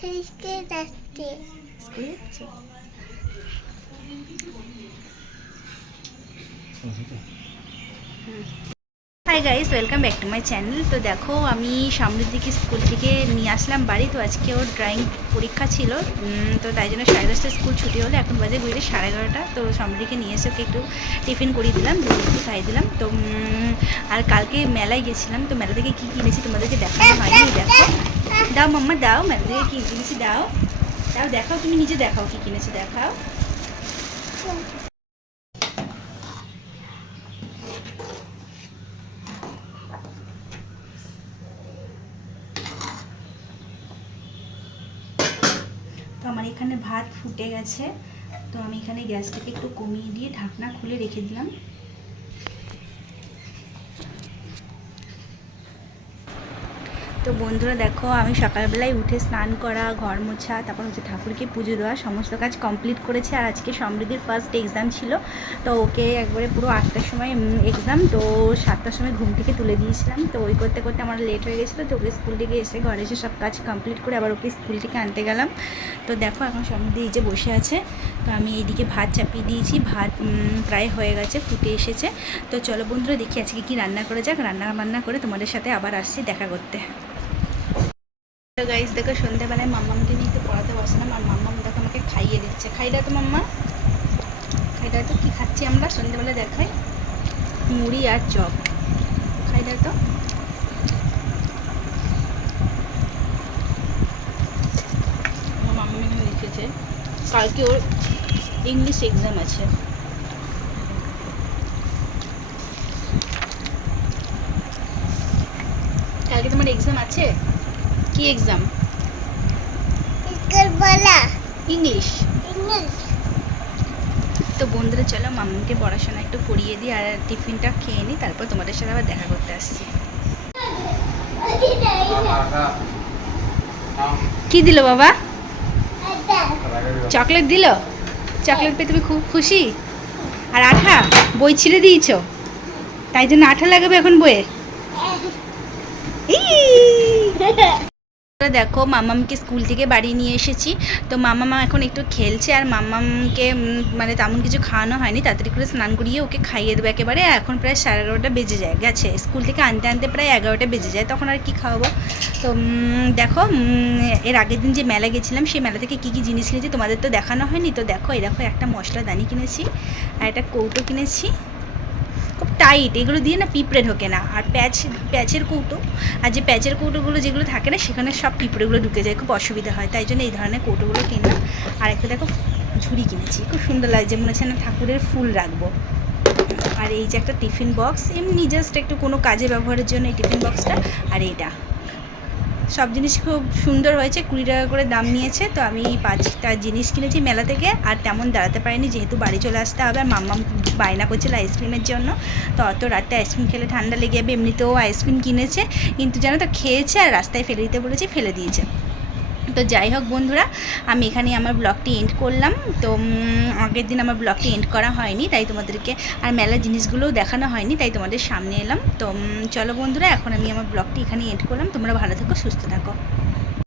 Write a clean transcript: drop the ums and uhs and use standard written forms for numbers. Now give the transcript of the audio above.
স্কুলে যাচ্ছে। স্কুলে যাচ্ছে। Hi guys, welcome back to my channel. তো দেখো, আমি সামনের দিকে স্কুল থেকে নিয়ে আসলাম বাড়ি। তো আজকে ওর ড্রয়িং পরীক্ষা ছিল, তো তাই জন্য 10:30টায় স্কুল ছুটি হলো। এখন বাজে ঘুরে 11:30। তো সামনেদিকে নিয়ে এসে ওকে একটু টিফিন করিয়ে দিলাম, দুধ একটু খাইয়ে দিলাম। তো আর কালকে মেলায় গেছিলাম, তো মেলা থেকে কী কিনেছি তোমাদেরকে দেখানো হয়নি। দেখো, দাও মাম্মা দাও, মেলা থেকে কী কিনেছি দাও দাও, দেখাও, তুমি নিজে দেখাও কী কিনেছি, দেখাও। তো আমার এখানে ভাত ফুটে গেছে, তো আমি এখানে গ্যাসটাকে একটু কমিয়ে দিয়ে ঢাকনা খুলে রেখে দিলাম। তো বন্ধুরা দেখো, আমি সকালবেলায় উঠে স্নান করা, ঘর মোছা, তারপর হচ্ছে ঠাকুরকে পুজো দেওয়া, সমস্ত কাজ কমপ্লিট করেছি। আর আজকে সমৃদ্ধির ফার্স্ট এক্সাম ছিল, তো ওকে একবারে পুরো 8টার সময় এক্সাম। তো 7টার সময় ঘুম থেকে তুলে দিয়েছিলাম। তো ওই করতে করতে আমার লেট হয়ে গেছিলো। তো ওকে স্কুল থেকে এসে ঘরে এসে সব কাজ কমপ্লিট করে আবার ওকে স্কুল থেকে আনতে গেলাম। তো দেখো, এখন সমৃদ্ধি এই যে বসে আছে। তো আমি এইদিকে ভাত চাপিয়ে দিয়েছি, ভাত প্রায় হয়ে গেছে, ফুটে এসেছে। তো চলো বন্ধুরা, দেখি আজকে কি রান্না করে যাক। রান্না বান্না করে তোমাদের সাথে আবার আসছি দেখা করতে। তো গাইস দেখো, সন্ধ্যাবেলায় মাম্মামকে নিয়ে একটু পড়াতে বসলাম, আর মাম্মাম দেখো আমাকে খাইয়ে দিচ্ছে। খাইটা তো মাম্মা, খাইটা তো কী খাচ্ছি আমরা সন্ধ্যাবেলায় দেখাই, মুড়ি আর চপ। খাইটা তো আমার মাম্মা এখানে লিখেছে কালকে ওর ইংলিশ এক্সাম আছে। কালকে তোমার এক্সাম আছে? কি এক্সাম? ইংলিশ। তো বন্ধুরা চলো, মাম্মাকে পড়াশোনা একটু পড়িয়ে দিই আর টিফিনটা খেয়ে নিই, তারপর তোমাদের সাথে আবার দেখা করতে আসছি। কি দিল বাবা? চকলেট দিল? চকলেট পেয়ে তুমি খুব খুশি? আর আঠা, বই ছিঁড়ে দিয়েছো, তাই জন্য আঠা লাগাবে এখন বইয়ে। দেখো, মাম্মামকে স্কুল থেকে বাড়ি নিয়ে এসেছি। তো মাম্মামা এখন একটু খেলছে, আর মাম্মামকে মানে তেমন কিছু খাওয়ানো হয়নি, তাড়াতাড়ি করে স্নান করিয়ে ওকে খাইয়ে দেবো একেবারে। এখন প্রায় 11:30 বেজে যায় গেছে, স্কুল থেকে আনতে আনতে প্রায় 11টা বেজে যায়, তখন আর কি খাওয়াবো। তো দেখো, এর আগের দিন যে মেলা গেছিলাম, সেই মেলা থেকে কী কী জিনিস কিনেছি তোমাদের তো দেখানো হয়নি। তো দেখো, এই দেখো একটা মশলাদানি কিনেছি, আর একটা কৌটো কিনেছি, খুব টাইট, এগুলো দিয়ে না পিঁপড়ে ঢোকে না। আর প্যাচের কৌটো, আর যে প্যাচের কৌটোগুলো যেগুলো থাকে না, সেখানে সব পিঁপড়েগুলো ঢুকে যায়, খুব অসুবিধা হয়, তাই জন্য এই ধরনের কৌটোগুলো কিনলাম। আর একটা দেখো ঝুড়ি কিনেছি, খুব সুন্দর লাগছে, মনে হচ্ছে না ঠাকুরের ফুল রাখবো। আর এই যে একটা টিফিন বক্স, এমনি জাস্ট একটু কোনো কাজে ব্যবহারের জন্য এই টিফিন বক্সটা। আর এইটা, সব জিনিস খুব সুন্দর হয়েছে, 20 টাকা করে দাম নিয়েছে। তো আমি 5টা জিনিস কিনেছি মেলা থেকে, আর তেমন দাঁড়াতে পারিনি, যেহেতু বাড়ি চলে আসতে হবে। আর মাম্মাম বায়না করছিল আইসক্রিমের জন্য, তো অত রাতে আইসক্রিম খেলে ঠান্ডা লেগে যাবে। এমনিতেও আইসক্রিম কিনেছে, কিন্তু জানো তো খেয়েছে আর রাস্তায় ফেলে দিতে বলেছি, ফেলে দিয়েছে। তো যাই হোক বন্ধুরা, আমি এখানে আমার ব্লগটি এন্ড করলাম। তো আগের দিন আমার ব্লগটি এন্ড করা হয়নি, তাই তোমাদেরকে আর মেলার জিনিসগুলোও দেখানো হয়নি, তাই তোমাদের সামনে এলাম। তো চলো বন্ধুরা, এখন আমি আমার ব্লগটি এখানে এন্ড করলাম। তোমরা ভালো থেকো, সুস্থ থাকো।